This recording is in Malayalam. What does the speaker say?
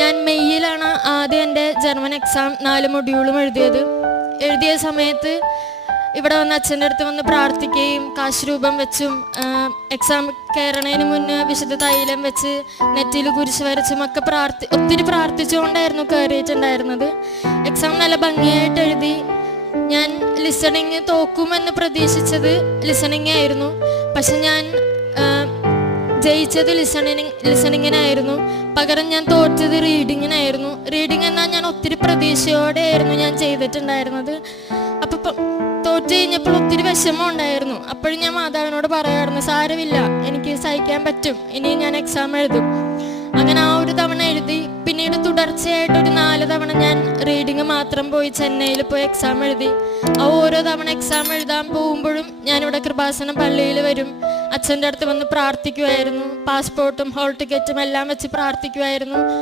ഞാൻ മെയ്യിലാണ് ആദ്യം എൻ്റെ ജർമ്മൻ എക്സാം 4 മൊഡ്യൂളും എഴുതിയ സമയത്ത് ഇവിടെ വന്ന് അച്ഛൻ്റെ അടുത്ത് വന്ന് പ്രാർത്ഥിക്കുകയും കാശ് രൂപം വെച്ചും എക്സാം കയറണതിന് മുന്നേ വിശുദ്ധ തൈലം വെച്ച് നെറ്റിയിൽ കുരിശ് വരച്ചും ഒക്കെ ഒത്തിരി പ്രാർത്ഥിച്ചുകൊണ്ടായിരുന്നു കയറിയിട്ടുണ്ടായിരുന്നത്. എക്സാം നല്ല ഭംഗിയായിട്ട് എഴുതി. ഞാൻ ലിസണിങ് തോക്കുമെന്ന് പ്രതീക്ഷിച്ചത് ലിസണിങ് ആയിരുന്നു. പക്ഷെ ഞാൻ ജയിച്ചത് ലിസണിങ്ങിനായിരുന്നു. പകരം ഞാൻ തോറ്റത് റീഡിങ്ങിനായിരുന്നു. റീഡിങ് എന്നാൽ ഞാൻ ഒത്തിരി പ്രതീക്ഷയോടെ ആയിരുന്നു ഞാൻ ചെയ്തിട്ടുണ്ടായിരുന്നത്. അപ്പം തോറ്റ് കഴിഞ്ഞപ്പോൾ ഒത്തിരി വിഷമം ഉണ്ടായിരുന്നു. അപ്പോഴും ഞാൻ മാതാവിനോട് പറയാറുണ്ട്, സാരമില്ല, എനിക്ക് സഹിക്കാൻ പറ്റും, ഇനി ഞാൻ എക്സാം എഴുതും. അങ്ങനെ ആ ഒരു തവണ എഴുതി. പിന്നീട് തുടർച്ചയായിട്ട് ഒരു 4 തവണ ഞാൻ റീഡിങ് മാത്രം പോയി ചെന്നൈയിൽ പോയി എക്സാം എഴുതി. ആ ഓരോ തവണ എക്സാം എഴുതാൻ പോകുമ്പോഴും ഞാനിവിടെ കൃപാസനം പള്ളിയിൽ വരും. അച്ഛൻ്റെ അടുത്ത് വന്ന് പ്രാർത്ഥിക്കുമായിരുന്നു. പാസ്പോർട്ടും ഹോൾ ടിക്കറ്റും എല്ലാം വെച്ച് പ്രാർത്ഥിക്കുമായിരുന്നു.